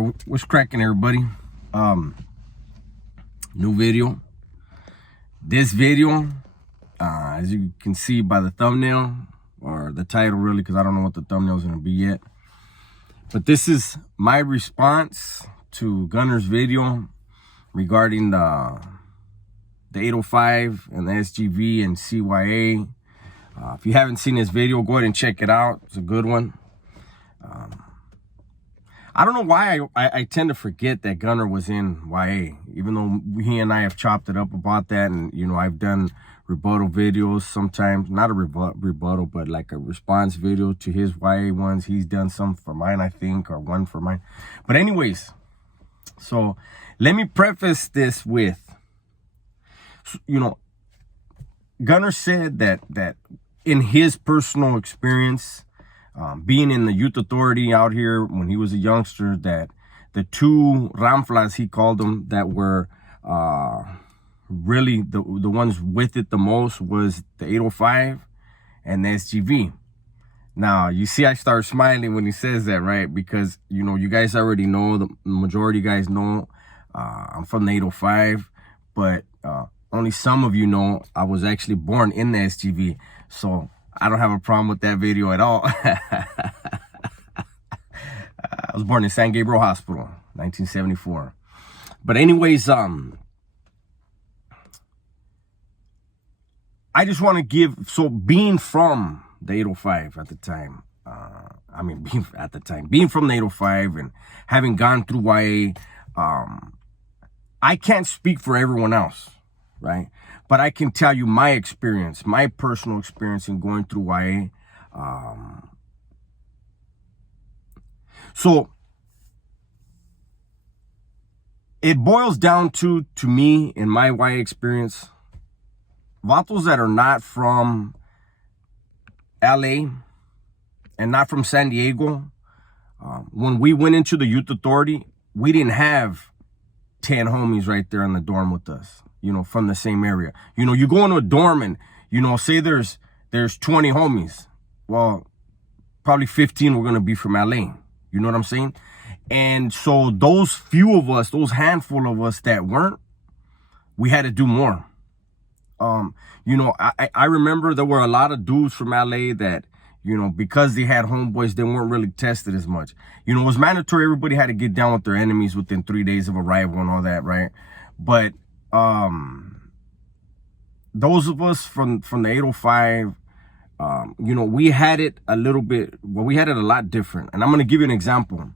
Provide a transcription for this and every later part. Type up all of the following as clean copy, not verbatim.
What's cracking, everybody? New video. This video, as you can see by the thumbnail, or the title really, because I don't know what the thumbnail is going to be yet. But this is my response to Gunner's video regarding the 805 and the SGV and CYA. If you haven't seen this video, go ahead and check it out. It's a good one. I don't know why I tend to forget that Gunner was in YA, even though he and I have chopped it up about that. And, you know, I've done rebuttal videos sometimes, not a rebuttal, but like a response video to his YA ones. He's done some for mine, I think, or one for mine. But anyways, so let me preface this with, you know, Gunner said that in his personal experience, being in the youth authority out here when he was a youngster, that the two ramflas, he called them, that were really the ones with it the most was the 805 and the SGV. Now, you see I start smiling when he says that, right? Because, you know, you guys already know, the majority of you guys know I'm from the 805, but only some of you know I was actually born in the SGV. So I don't have a problem with that video at all. I was born in San Gabriel Hospital, 1974. But anyways, I just want to give, so being from the 805 at the time, being from the 805 and having gone through YA, I can't speak for everyone else, right? But I can tell you my experience, my personal experience in going through YA. So it boils down to me, in my YA experience, vatos that are not from LA and not from San Diego. When we went into the youth authority, we didn't have 10 homies right there in the dorm with us, you know, from the same area. You know, you go into a dorm and, you know, say there's 20 homies. Well, probably 15 were going to be from LA. You know what I'm saying? And so those few of us, those handful of us that weren't, we had to do more. You know, I remember there were a lot of dudes from LA that, you know, because they had homeboys, they weren't really tested as much. You know, it was mandatory. Everybody had to get down with their enemies within 3 days of arrival and all that, right? But those of us from the 805, you know, we had it a little bit, well, we had it a lot different. And I'm going to give you an example.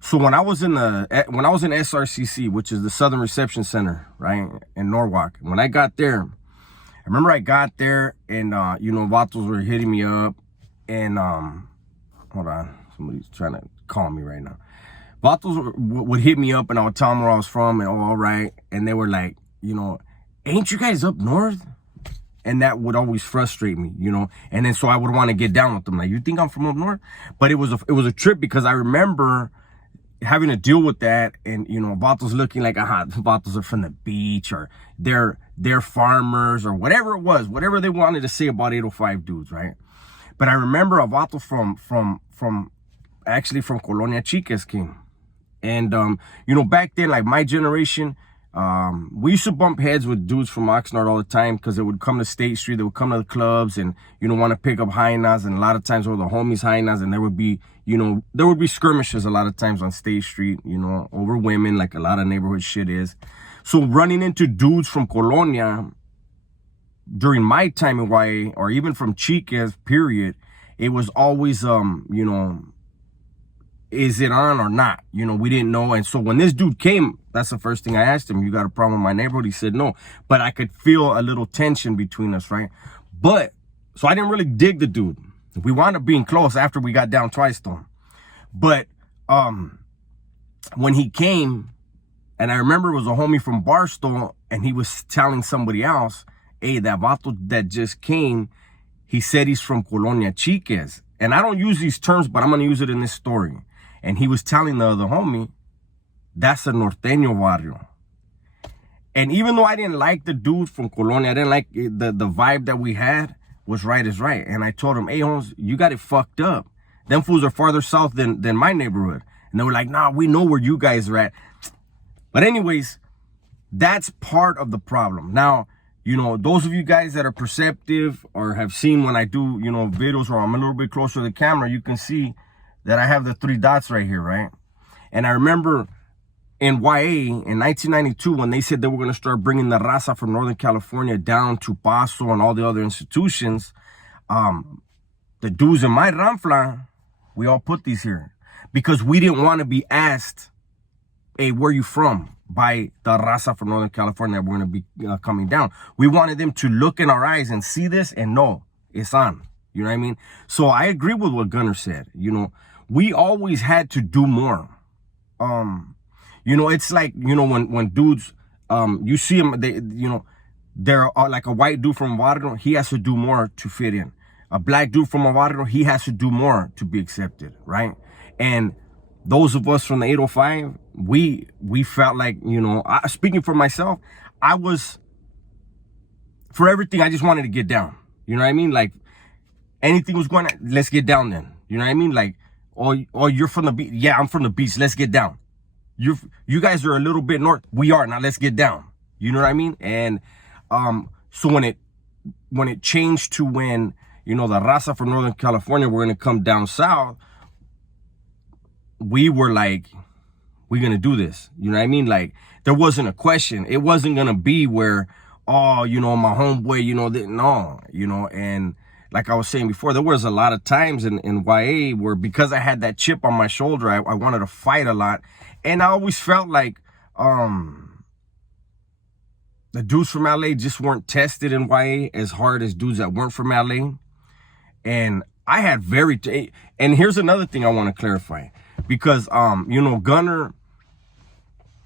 So when I was in SRCC, which is the Southern Reception Center, right, in Norwalk, when I got there, I remember I got there and, you know, vatos were hitting me up and, hold on, somebody's trying to call me right now. Vatos would hit me up and I would tell them where I was from and, oh, all right. And they were like, you know, ain't you guys up north? And that would always frustrate me, you know? And then so I would want to get down with them. Like, you think I'm from up north? But it was a trip because I remember having to deal with that, and, you know, vatos looking like, vatos are from the beach, or they're farmers, or whatever it was, whatever they wanted to say about 805 dudes, right? But I remember a vato from Colonia Chicas came. And, you know, back then, like my generation, we used to bump heads with dudes from Oxnard all the time because they would come to State Street, they would come to the clubs and, you know, want to pick up hyenas. And a lot of times were the homies hyenas, and there would be, you know, there would be skirmishes a lot of times on State Street, you know, over women, like a lot of neighborhood shit is. So running into dudes from Colonia during my time in YA, or even from Chicas, period, it was always, you know, is it on or not? You know, we didn't know. And so when this dude came, that's the first thing I asked him. You got a problem with my neighborhood? He said no. But I could feel a little tension between us, right? But, so I didn't really dig the dude. We wound up being close after we got down twice to him. But when he came, and I remember it was a homie from Barstow, and he was telling somebody else, hey, that vato that just came, he said he's from Colonia Chicas. And I don't use these terms, but I'm going to use it in this story. And he was telling the other homie, that's a norteño barrio. And even though I didn't like the dude from Colonia, I didn't like the vibe that we had, was right is right. And I told him, hey, Holmes, you got it fucked up. Them fools are farther south than my neighborhood. And they were like, nah, we know where you guys are at. But anyways, that's part of the problem. Now, you know, those of you guys that are perceptive or have seen when I do, you know, videos where I'm a little bit closer to the camera, you can see that I have the 3 dots right here, right? And I remember in YA in 1992, when they said they were going to start bringing the raza from Northern California down to Paso and all the other institutions, the dudes in my Ranfla, we all put these here because we didn't want to be asked, hey, where you from? By the raza from Northern California that we're going to be coming down. We wanted them to look in our eyes and see this and know it's on. You know what I mean? So I agree with what Gunnerz said. You know, we always had to do more. You know, it's like, you know, when dudes, you see them, they, you know, they're like a white dude from Barrio, he has to do more to fit in. A black dude from a Barrio, he has to do more to be accepted, right? And those of us from the 805, we felt like, you know, speaking for myself, I was, for everything, I just wanted to get down. You know what I mean? Like, anything was going on, let's get down then. You know what I mean? Like, oh, you're from the beach. Yeah, I'm from the beach. Let's get down. You guys are a little bit north. We are. Now let's get down. You know what I mean? And so when it changed to when, you know, the raza from Northern California were going to come down south, we were like, we're going to do this. You know what I mean? Like, there wasn't a question. It wasn't going to be where, oh, you know, my homeboy, you know, no, you know, and like I was saying before, there was a lot of times in YA where because I had that chip on my shoulder, I wanted to fight a lot. And I always felt like the dudes from LA just weren't tested in YA as hard as dudes that weren't from LA. And I had and here's another thing I want to clarify. Because, you know, Gunner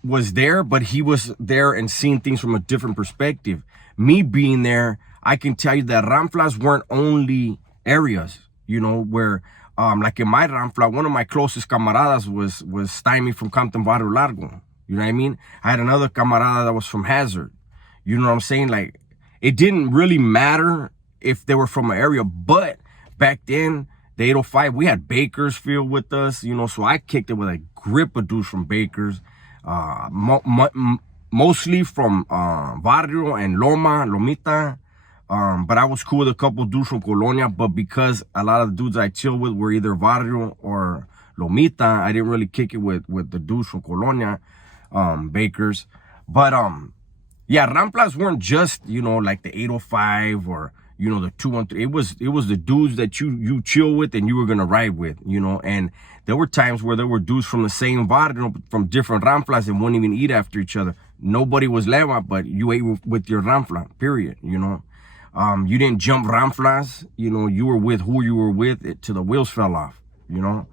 was there, but he was there and seeing things from a different perspective. Me being there, I can tell you that Ranflas weren't only areas, you know, where, like in my Ranfla, one of my closest camaradas was Stymie from Compton Barrio Largo. You know what I mean? I had another camarada that was from Hazard. You know what I'm saying? Like, it didn't really matter if they were from an area, but back then, the 805, we had Bakersfield with us, you know, so I kicked it with a grip of dudes from Bakers, mostly from Barrio and Lomita, but I was cool with a couple dudes from Colonia, but because a lot of the dudes I chill with were either Barrio or Lomita, I didn't really kick it with the dudes from Colonia, Bakers, but yeah, Ramplas weren't just, you know, like the 805 or, you know, the 213. It was the dudes that you chill with and you were gonna ride with, you know. And there were times where there were dudes from the same barrio, from different Ranflas, and wouldn't even eat after each other. Nobody was leva, but you ate with your Ranfla, period, you know. You didn't jump Ranflas, you know, you were with who you were with till the wheels fell off, you know.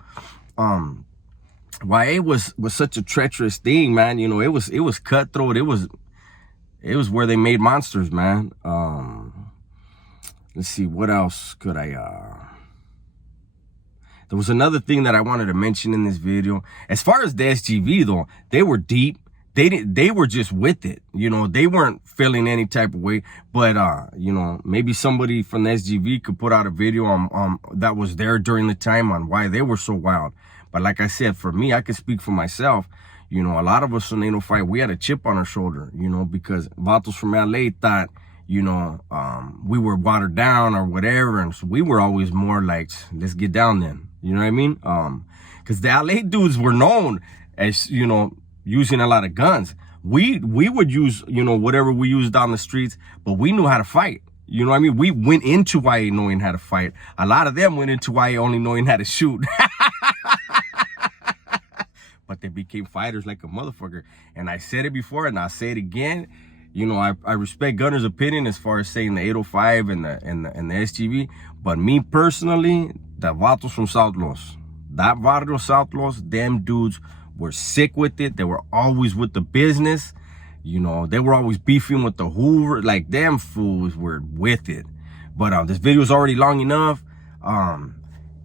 YA was such a treacherous thing, man. You know, it was cutthroat. It was where they made monsters, man. Let's see, what else could I, there was another thing that I wanted to mention in this video. As far as the SGV though, they were deep. They were just with it. You know, they weren't feeling any type of way, but, you know, maybe somebody from the SGV could put out a video on that was there during the time on why they were so wild. But like I said, for me, I could speak for myself. You know, a lot of us on 805, we had a chip on our shoulder, you know, because vatos from LA thought, you know, we were watered down or whatever. And so we were always more like, let's get down then. You know what I mean? Because the LA dudes were known as, you know, using a lot of guns. We would use, you know, whatever we used on the streets, but we knew how to fight. You know what I mean? We went into YA knowing how to fight. A lot of them went into YA only knowing how to shoot. But they became fighters like a motherfucker. And I said it before and I'll say it again. You know, I respect Gunner's opinion as far as saying the 805 and the SGV, but me personally, the vatos from South Los, that barrio South Los, them dudes were sick with it. They were always with the business. You know, they were always beefing with the Hoover. Like, them fools were with it. But this video is already long enough.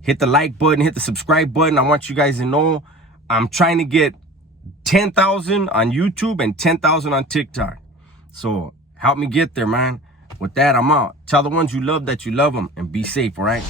Hit the like button, hit the subscribe button. I want you guys to know I'm trying to get 10,000 on YouTube and 10,000 on TikTok. So help me get there, man. With that, I'm out. Tell the ones you love that you love them and be safe, all right?